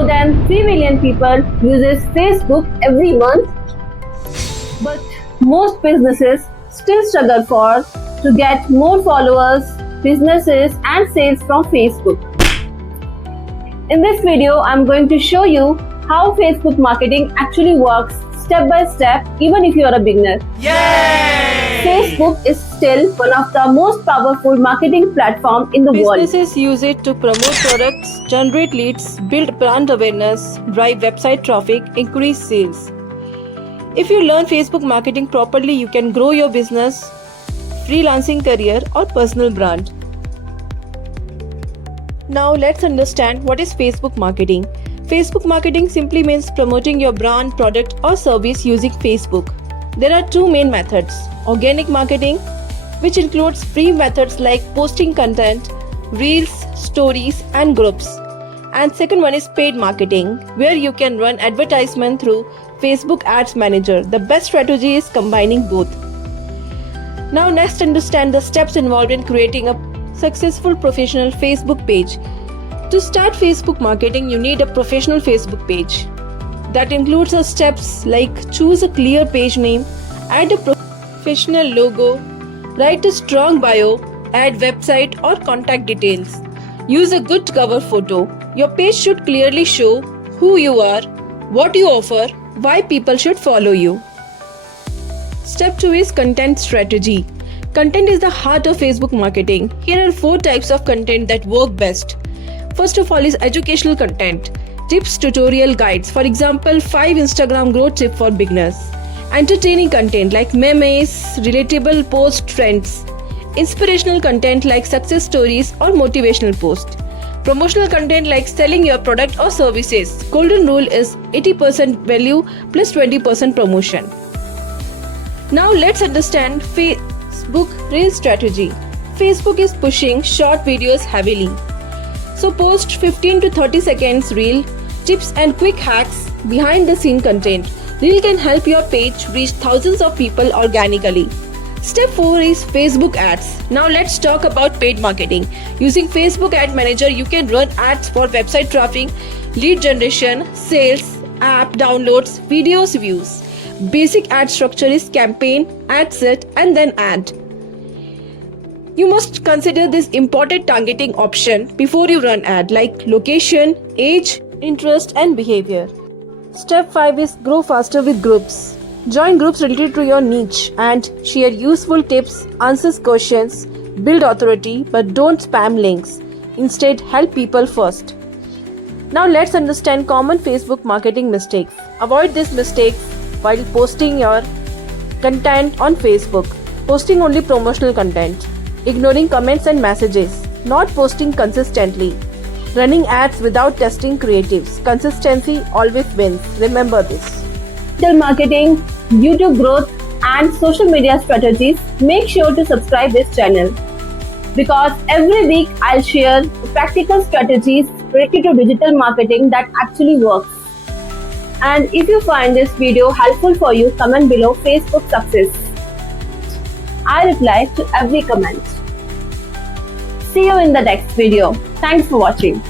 more than 3 million people uses Facebook every month. But most businesses still struggle to get more followers, businesses and sales from Facebook. In this video, I'm going to show you how Facebook marketing actually works step by step, even if you're a beginner. Yay! Facebook is still one of the most powerful marketing platforms in the world. Businesses use it to promote products, generate leads, build brand awareness, drive website traffic, increase sales. If you learn Facebook marketing properly, you can grow your business, freelancing career or personal brand. Now let's understand what is Facebook marketing. Facebook marketing simply means promoting your brand, product or service using Facebook. There are two main methods: organic marketing, which includes free methods like posting content, reels, stories and groups. And second one is paid marketing, where you can run advertisement through Facebook Ads Manager. The best strategy is combining both. Now next understand the steps involved in creating a successful professional Facebook page. To start Facebook marketing, you need a professional Facebook page. That includes the steps like choose a clear page name, add a professional logo, write a strong bio, add website or contact details. Use a good cover photo. Your page should clearly show who you are, what you offer, why people should follow you. Step 2 is content strategy. Content is the heart of Facebook marketing. Here are 4 types of content that work best. First of all is educational content. Tips, tutorial, guides. For example, 5 Instagram growth tips for beginners. Entertaining content like memes, relatable post trends. Inspirational content like success stories or motivational posts. Promotional content like selling your product or services. Golden rule is 80% value plus 20% promotion. Now let's understand Facebook Reel strategy. Facebook is pushing short videos heavily. So post 15 to 30 seconds reel, tips and quick hacks, behind the scene content. Reel can help your page reach thousands of people organically. Step 4 is Facebook ads. Now let's talk about paid marketing. Using Facebook Ad Manager, you can run ads for website traffic, lead generation, sales, app downloads, videos views. Basic ad structure is campaign, ad set and then ad. You must consider this important targeting option before you run ad like location, age, interest and behavior. Step 5 is grow faster with groups. Join groups related to your niche and share useful tips, answers questions, build authority, but don't spam links. Instead, help people first. Now let's understand common Facebook marketing mistakes. Avoid these mistakes while posting your content on Facebook. Posting only promotional content. Ignoring comments and messages. Not posting consistently. Running ads without testing creatives. Consistency always wins. Remember this. Digital marketing, YouTube growth and social media strategies, make sure to subscribe this channel because every week I'll share practical strategies related to digital marketing that actually works. And if you find this video helpful for you, comment below Facebook success. I reply to every comment. See you in the next video. Thanks for watching.